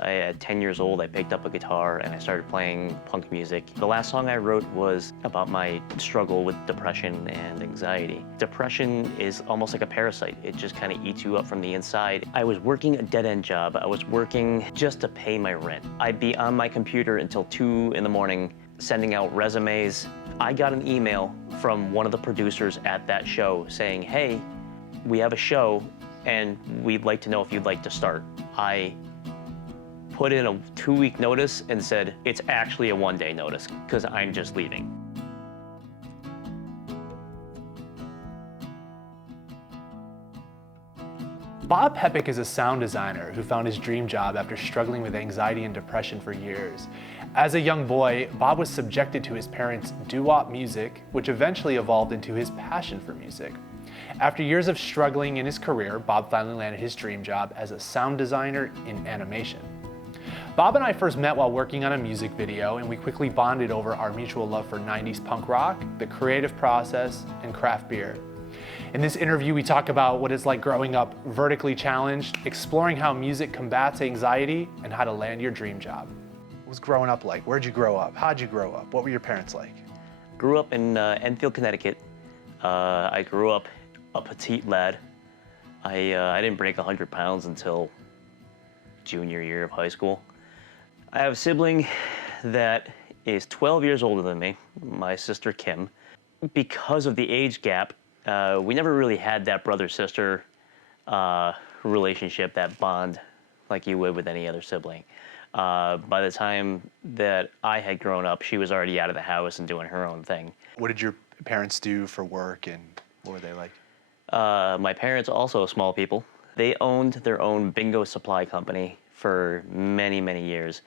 At 10 years old, I picked up a guitar and I started playing punk music. The last song I wrote was about my struggle with depression and anxiety. Depression is almost like a parasite. It just kind of eats you up from the inside. I was working a dead-end job. I was working just to pay my rent. I'd be on my computer until 2 in the morning sending out resumes. I got an email from one of the producers at that show saying, "Hey, we have a show and we'd like to know if you'd like to start." I put in a 2-week notice and said, it's actually a 1-day notice because I'm just leaving. Bob Pepek is a sound designer who found his dream job after struggling with anxiety and depression for years. As a young boy, Bob was subjected to his parents' doo-wop music, which eventually evolved into his passion for music. After years of struggling in his career, Bob finally landed his dream job as a sound designer in animation. Bob and I first met while working on a music video, and we quickly bonded over our mutual love for 90s punk rock, the creative process, and craft beer. In this interview, we talk about what it's like growing up vertically challenged, exploring how music combats anxiety, and how to land your dream job. What was growing up like? Where'd you grow up? How'd you grow up? What were your parents like? Grew up in Enfield, Connecticut. I grew up a petite lad. I didn't break 100 pounds until junior year of high school. I have a sibling that is 12 years older than me, my sister Kim. Because of the age gap, we never really had that brother-sister relationship, that bond like you would with any other sibling. By the time that I had grown up, she was already out of the house and doing her own thing. What did your parents do for work, and what were they like? My parents, also small people. They owned their own bingo supply company for many, many years.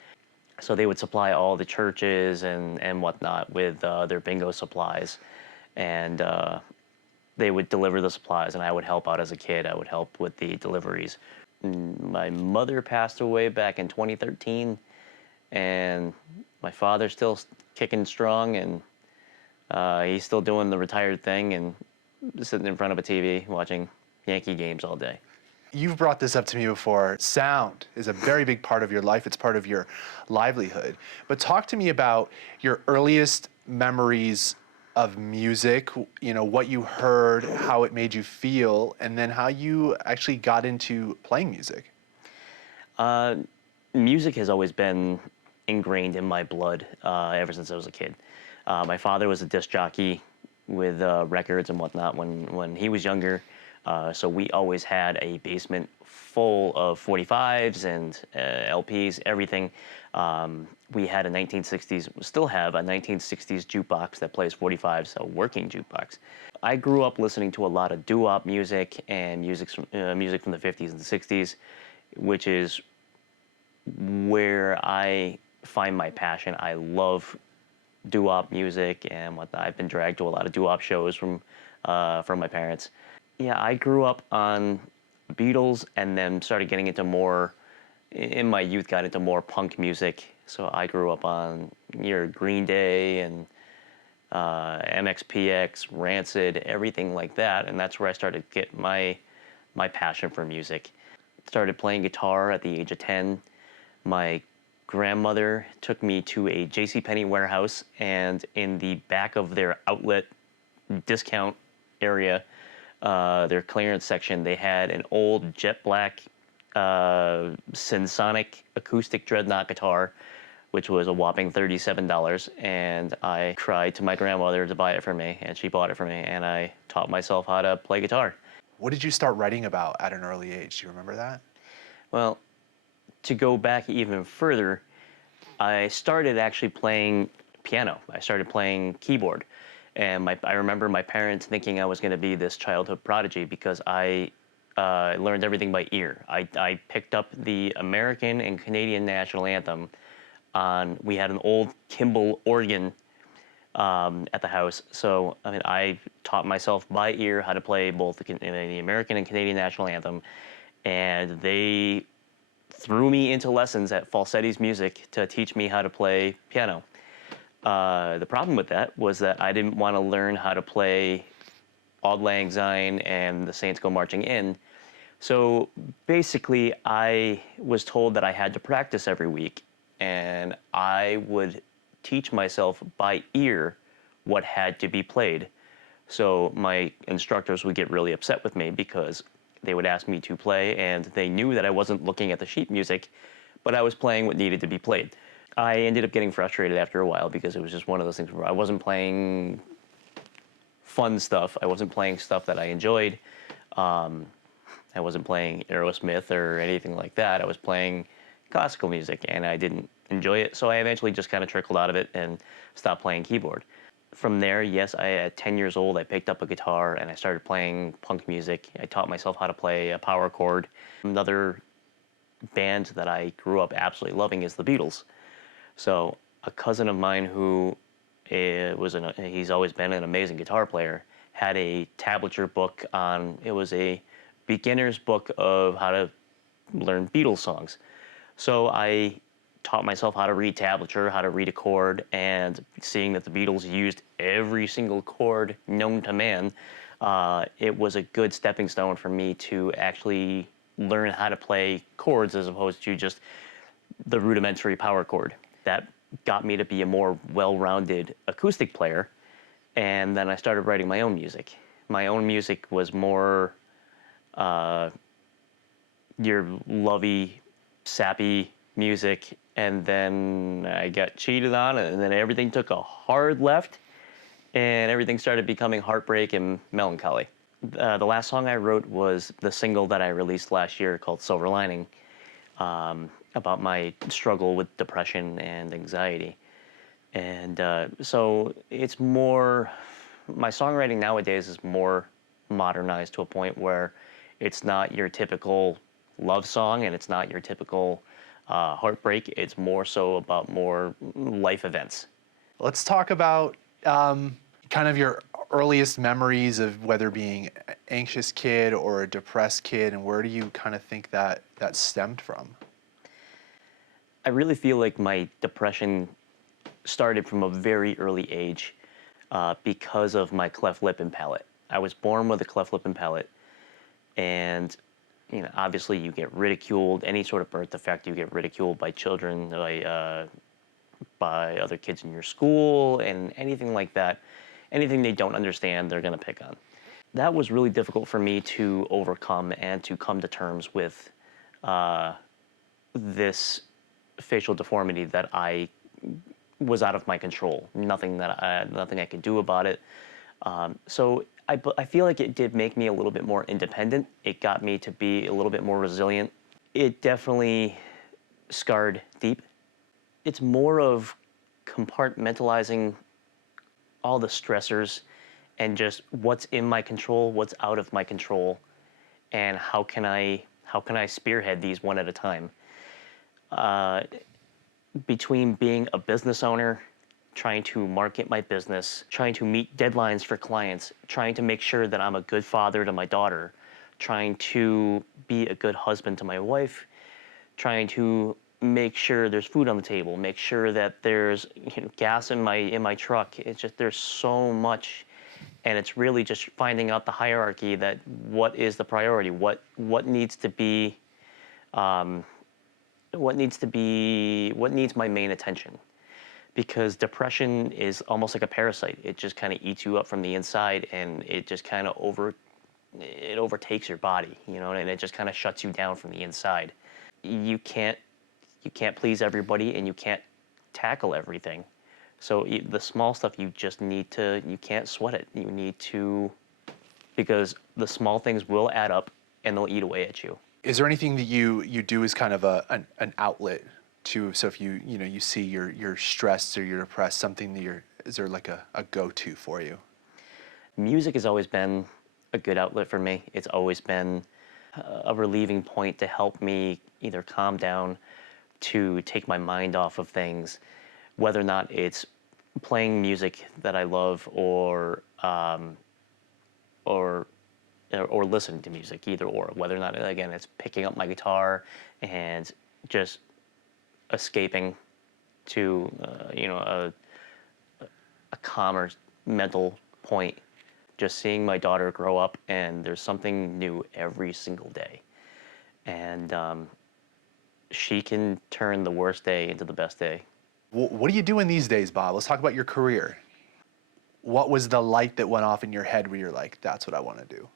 So they would supply all the churches and whatnot with their bingo supplies. And they would deliver the supplies, and I would help out as a kid. I would help with the deliveries. My mother passed away back in 2013, and my father's still kicking strong, and he's still doing the retired thing and sitting in front of a TV watching Yankee games all day. You've brought this up to me before. Sound is a very big part of your life. It's part of your livelihood. But talk to me about your earliest memories of music, you know, what you heard, how it made you feel, and then how you actually got into playing music. Music has always been ingrained in my blood ever since I was a kid. My father was a disc jockey with records and whatnot when he was younger. So we always had a basement full of 45s and LPs, everything. We had a 1960s, still have a 1960s jukebox that plays 45s, a working jukebox. I grew up listening to a lot of doo-wop music and music from the 50s and the 60s, which is where I find my passion. I love doo-wop music and whatnot. I've been dragged to a lot of doo-wop shows from my parents. Yeah, I grew up on Beatles and then started getting into more, in my youth, got into more punk music. So I grew up on your Green Day and MXPX, Rancid, everything like that. And that's where I started to get my passion for music. Started playing guitar at the age of 10. My grandmother took me to a JCPenney warehouse, and in the back of their outlet discount area, their clearance section, they had an old jet black Sensonic acoustic dreadnought guitar, which was a whopping $37. And I cried to my grandmother to buy it for me, and she bought it for me, and I taught myself how to play guitar. What did you start writing about at an early age? Do you remember that? Well, to go back even further, I started actually playing piano. I started playing keyboard. And I remember my parents thinking I was going to be this childhood prodigy because I learned everything by ear. I picked up the American and Canadian national anthem we had an old Kimball organ at the house. So, I mean, I taught myself by ear how to play both the American and Canadian national anthem. And they threw me into lessons at Falsetti's Music to teach me how to play piano. The problem with that was that I didn't want to learn how to play Auld Lang Syne and the Saints Go Marching In. So basically, I was told that I had to practice every week, and I would teach myself by ear what had to be played. So my instructors would get really upset with me because they would ask me to play, and they knew that I wasn't looking at the sheet music, but I was playing what needed to be played. I ended up getting frustrated after a while because it was just one of those things where I wasn't playing fun stuff. I wasn't playing stuff that I enjoyed. I wasn't playing Aerosmith or anything like that. I was playing classical music and I didn't enjoy it. So I eventually just kind of trickled out of it and stopped playing keyboard. From there, yes, at 10 years old, I picked up a guitar and I started playing punk music. I taught myself how to play a power chord. Another band that I grew up absolutely loving is the Beatles. So a cousin of mine who he's always been an amazing guitar player, had a tablature book on, it was a beginner's book of how to learn Beatles songs. So I taught myself how to read tablature, how to read a chord, and seeing that the Beatles used every single chord known to man, it was a good stepping stone for me to actually learn how to play chords as opposed to just the rudimentary power chord. That got me to be a more well-rounded acoustic player, and then I started writing my own music. My own music was more your lovey, sappy music, and then I got cheated on, and then everything took a hard left, and everything started becoming heartbreak and melancholy. The last song I wrote was the single that I released last year called Silver Lining, about my struggle with depression and anxiety. And so it's more, my songwriting nowadays is more modernized to a point where it's not your typical love song and it's not your typical heartbreak. It's more so about more life events. Let's talk about kind of your earliest memories of whether being an anxious kid or a depressed kid, and where do you kind of think that stemmed from? I really feel like my depression started from a very early age because of my cleft lip and palate. I was born with a cleft lip and palate, and obviously you get ridiculed. Any sort of birth defect, you get ridiculed by children, by other kids in your school, and anything like that. Anything they don't understand, they're going to pick on. That was really difficult for me to overcome and to come to terms with this facial deformity that I was out of my control. Nothing I could do about it. So I feel like it did make me a little bit more independent. It got me to be a little bit more resilient. It definitely scarred deep. It's more of compartmentalizing all the stressors and just what's in my control, what's out of my control, and how can I spearhead these one at a time. Between being a business owner, trying to market my business, trying to meet deadlines for clients, trying to make sure that I'm a good father to my daughter, trying to be a good husband to my wife, trying to make sure there's food on the table, make sure that there's gas in my truck. It's just there's so much, and it's really just finding out the hierarchy, that what is the priority, what needs to be what needs my main attention. Because depression is almost like a parasite. It just kind of eats you up from the inside, and it just kind of overtakes your body, and it just kind of shuts you down from the inside. You can't please everybody, and you can't tackle everything. So the small stuff, you can't sweat it. You need to, because the small things will add up and they'll eat away at you. Is there anything that you do as kind of an outlet to, so if you see you're stressed or you're depressed, something that is there like a go-to for you? Music has always been a good outlet for me. It's always been a relieving point to help me either calm down, to take my mind off of things, whether or not it's playing music that I love or listening to music, either or. Whether or not, again, it's picking up my guitar and just escaping to a calmer mental point. Just seeing my daughter grow up, and there's something new every single day. and she can turn the worst day into the best day. What are you doing these days, Bob? Let's talk about your career. What was the light that went off in your head where you're like, that's what I want to do?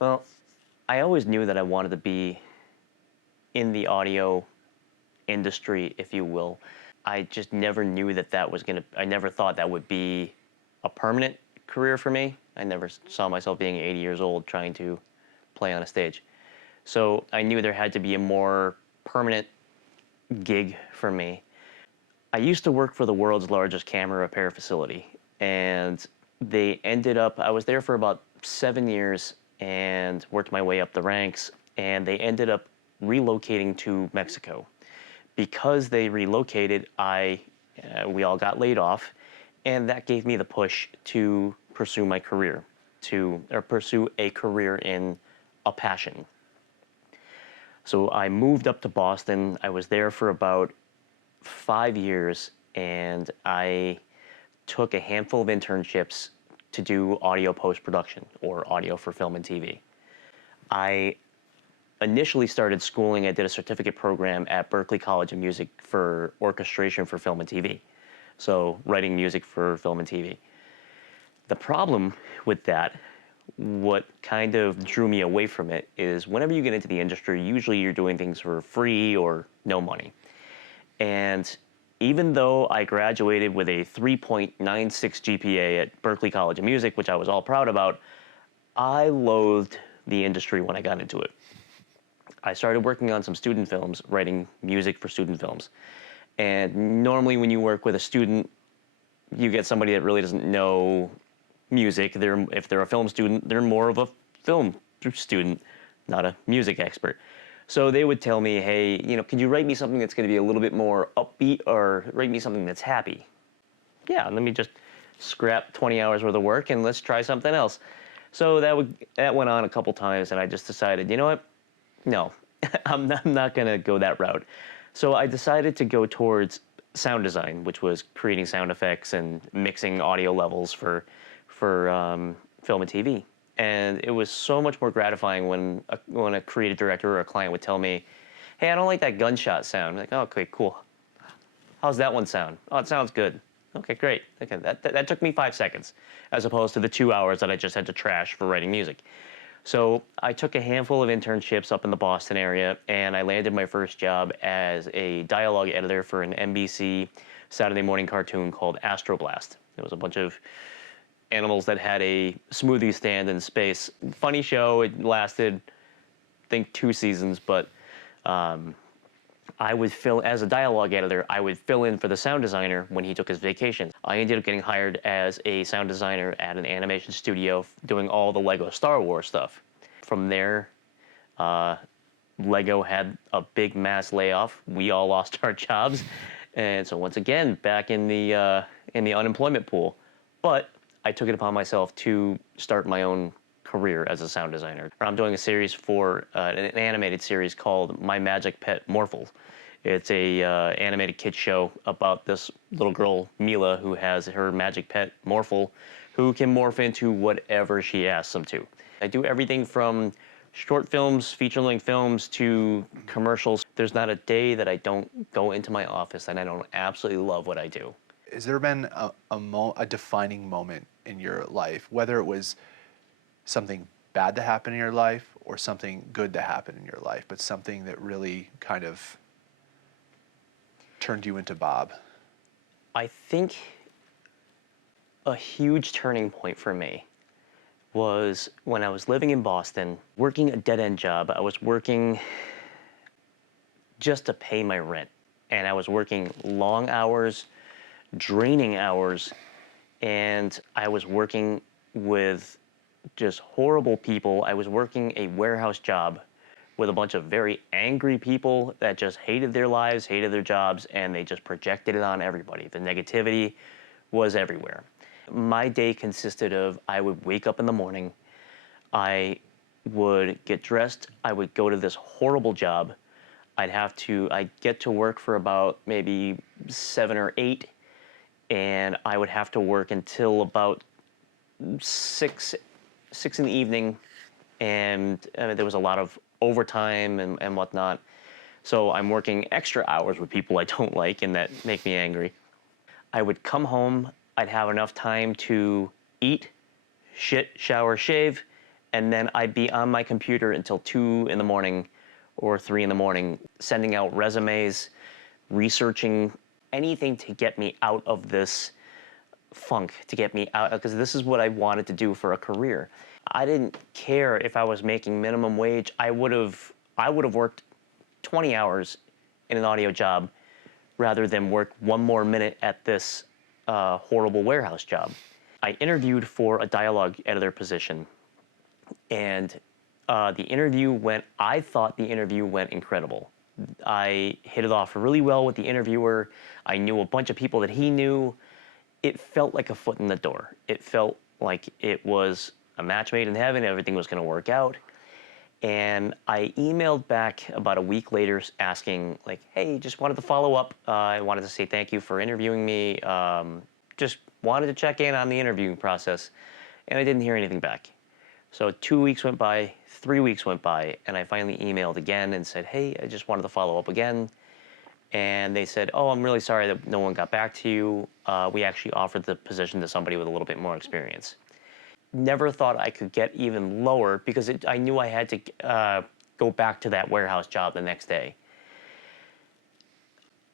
Well, I always knew that I wanted to be in the audio industry, if you will. I just never knew that I never thought that would be a permanent career for me. I never saw myself being 80 years old trying to play on a stage. So I knew there had to be a more permanent gig for me. I used to work for the world's largest camera repair facility, and I was there for about 7 years and worked my way up the ranks, and they ended up relocating to Mexico. Because they relocated, we all got laid off, and that gave me the push to pursue my career, or pursue a career in a passion. So I moved up to Boston. I was there for about 5 years, and I took a handful of internships to do audio post-production, or audio for film and TV. I initially started schooling. I did a certificate program at Berklee College of Music for orchestration for film and TV. So writing music for film and TV. The problem with that, what kind of drew me away from it, is whenever you get into the industry, usually you're doing things for free or no money. And even though I graduated with a 3.96 GPA at Berklee College of Music, which I was all proud about, I loathed the industry when I got into it. I started working on some student films, writing music for student films. And normally when you work with a student, you get somebody that really doesn't know music. If they're a film student, they're more of a film student, not a music expert. So they would tell me, hey, can you write me something that's going to be a little bit more upbeat, or write me something that's happy? Yeah, let me just scrap 20 hours worth of work and let's try something else. So that went on a couple times, and I just decided, you know what? No, I'm not going to go that route. So I decided to go towards sound design, which was creating sound effects and mixing audio levels for film and TV. And it was so much more gratifying when a creative director or a client would tell me, hey, I don't like that gunshot sound. I'm like, oh, okay, cool. How's that one sound? Oh, it sounds good. Okay, great. Okay, that took me 5 seconds, as opposed to the 2 hours that I just had to trash for writing music. So I took a handful of internships up in the Boston area, and I landed my first job as a dialogue editor for an NBC Saturday morning cartoon called Astroblast. It was a bunch of animals that had a smoothie stand in space. Funny show. It lasted, I think, 2 seasons, but as a dialogue editor, I would fill in for the sound designer when he took his vacation. I ended up getting hired as a sound designer at an animation studio doing all the Lego Star Wars stuff. From there, Lego had a big mass layoff. We all lost our jobs. And so once again, back in the unemployment pool. But I took it upon myself to start my own career as a sound designer. I'm doing a series for an animated series called My Magic Pet Morphle. It's a animated kid show about this little girl, Mila, who has her magic pet, Morphle, who can morph into whatever she asks him to. I do everything from short films, feature-length films, to commercials. There's not a day that I don't go into my office and I don't absolutely love what I do. Has there been a defining moment in your life, whether it was something bad to happen in your life or something good to happen in your life, but something that really kind of turned you into Bob? I think a huge turning point for me was when I was living in Boston, working a dead-end job. I was working just to pay my rent, and I was working long hours, draining hours, and I was working with just horrible people. I was working a warehouse job with a bunch of very angry people that just hated their lives, hated their jobs, and they just projected it on everybody. The negativity was everywhere. My day consisted of, I would wake up in the morning, I would get dressed, I would go to this horrible job. I'd get to work for about maybe 7 or 8, and I would have to work until about 6 in the evening, and there was a lot of overtime and whatnot. So I'm working extra hours with people I don't like and that make me angry. I would come home, I'd have enough time to eat, shit, shower, shave, and then I'd be on my computer until 2 in the morning or 3 in the morning, sending out resumes, researching anything to get me out of this funk, to get me out, because this is what I wanted to do for a career. I didn't care if I was making minimum wage. I would have worked 20 hours in an audio job rather than work one more minute at this horrible warehouse job. I interviewed for a dialogue editor position, and I thought the interview went incredible. I hit it off really well with the interviewer. I knew a bunch of people that he knew. It felt like a foot in the door. It felt like it was a match made in heaven. Everything was going to work out. And I emailed back about a week later asking, like, hey, just wanted to follow up. I wanted to say thank you for interviewing me. Just wanted to check in on the interviewing process. And I didn't hear anything back. So 2 weeks went by, 3 weeks went by, and I finally emailed again and said, hey, I just wanted to follow up again. And they said, oh, I'm really sorry that no one got back to you. We actually offered the position to somebody with a little bit more experience. Never thought I could get even lower because I knew I had to go back to that warehouse job the next day.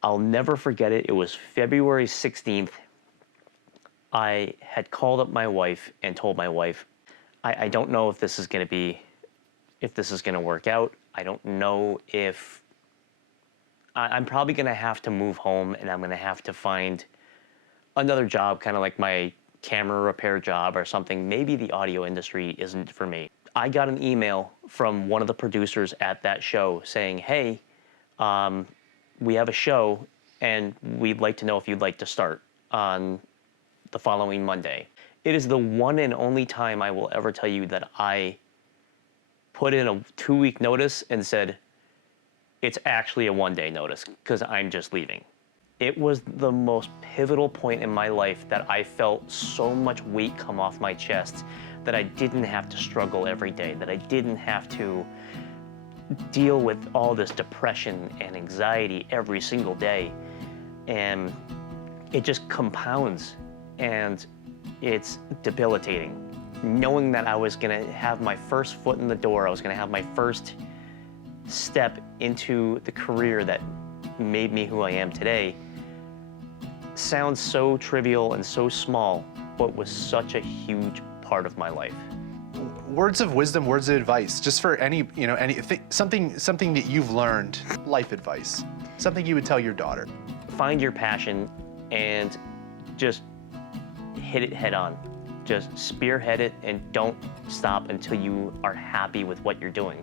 I'll never forget it. It was February 16th. I had called up my wife and told my wife, I don't know if this is going to work out. I don't know if I'm probably going to have to move home and I'm going to have to find another job, kind of like my camera repair job or something. Maybe the audio industry isn't for me. I got an email from one of the producers at that show saying, hey, we have a show and we'd like to know if you'd like to start on the following Monday. It is the one and only time I will ever tell you that I put in a 2-week notice and said, it's actually a 1-day notice because I'm just leaving. It was the most pivotal point in my life that I felt so much weight come off my chest that I didn't have to struggle every day, that I didn't have to deal with all this depression and anxiety every single day. And it just compounds and it's debilitating. Knowing that I was gonna have my first foot in the door, I was gonna have my first step into the career that made me who I am today, sounds so trivial and so small, but was such a huge part of my life. Words of wisdom, words of advice, just for something that you've learned, life advice, something you would tell your daughter. Find your passion and just hit it head on. Just spearhead it and don't stop until you are happy with what you're doing.